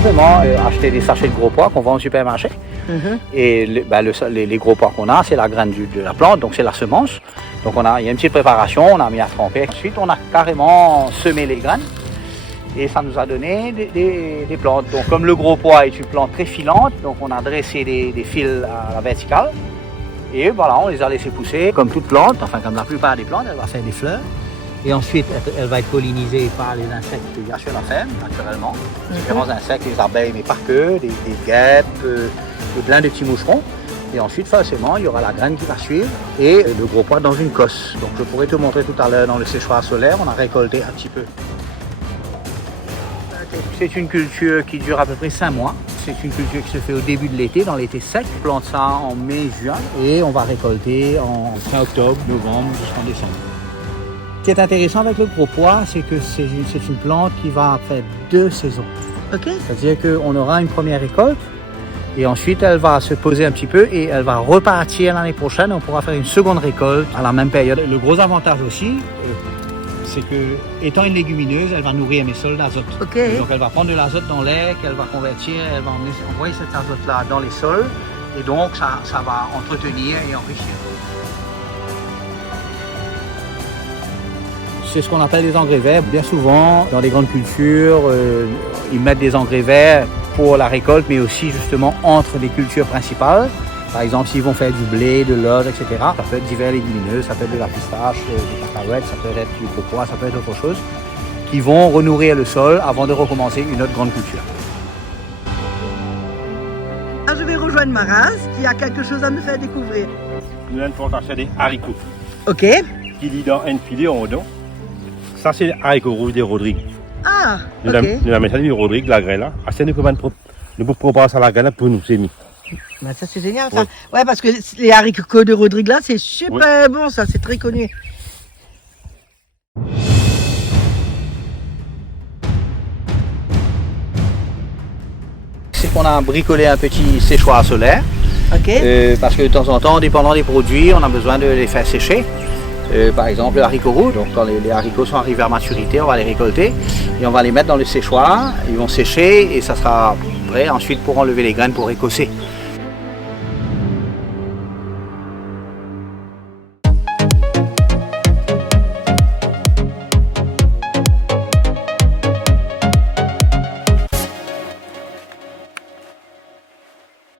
simplement acheter des sachets de gros pois qu'on vend au supermarché. Et les gros pois qu'on a, c'est la graine de la plante, donc c'est la semence. Donc il y a une petite préparation, on a mis à tremper. Ensuite, on a carrément semé les graines et ça nous a donné des plantes. Donc comme le gros pois est une plante très filante, donc on a dressé des fils à la verticale. Et voilà, on les a laissés pousser comme toute plante, enfin comme la plupart des plantes, elle va faire des fleurs. Et ensuite, elle va être pollinisée par les insectes qu'il y a sur la ferme, naturellement. Différents insectes, les abeilles, mais pas que, des guêpes, plein de petits moucherons. Et ensuite, forcément, il y aura la graine qui va suivre et le gros pois dans une cosse. Donc je pourrais te montrer tout à l'heure dans le séchoir solaire, on a récolté un petit peu. C'est une culture qui dure à peu près 5 mois. C'est une culture qui se fait au début de l'été, dans l'été sec. On plante ça en mai, juin et on va récolter en fin octobre, novembre jusqu'en décembre. Ce qui est intéressant avec le gros pois, c'est que c'est une plante qui va faire 2 saisons. Ok. C'est-à-dire qu'on aura une première récolte et ensuite elle va se poser un petit peu et elle va repartir l'année prochaine. On pourra faire une seconde récolte à la même période. Le gros avantage aussi, c'est que, étant une légumineuse, elle va nourrir mes sols d'azote. Okay. Donc elle va prendre de l'azote dans l'air, qu'elle va convertir, elle va envoyer cet azote-là dans les sols et donc ça va entretenir et enrichir. C'est ce qu'on appelle des engrais verts. Bien souvent, dans les grandes cultures, ils mettent des engrais verts pour la récolte, mais aussi justement entre les cultures principales. Par exemple, s'ils vont faire du blé, de l'orge, etc. Ça peut être divers légumineux, ça peut être de la pistache, des cacahuètes, ça peut être du coco, ça peut être autre chose, qui vont renourrir le sol avant de recommencer une autre grande culture. Je vais rejoindre Maraz, qui a quelque chose à me faire découvrir. Nous allons planter des haricots. Ok. Qui lit dans un filet en haut. Ça, c'est les haricots rouges des Rodrigues. Ah, nous ok. Nous avons mis des Rodrigues, la graine là. C'est nous nous préparons ça la graine pour nous, c'est mis. Ben ça c'est génial ça. Ouais, parce que les haricots de Rodrigue là c'est super bon, ça c'est très connu. C'est qu'on a bricolé un petit séchoir solaire. Ok. Parce que de temps en temps, dépendant des produits, on a besoin de les faire sécher. Par exemple, le haricot rouge. Donc quand les haricots sont arrivés à maturité, on va les récolter et on va les mettre dans le séchoir. Ils vont sécher et ça sera prêt ensuite pour enlever les graines pour écosser.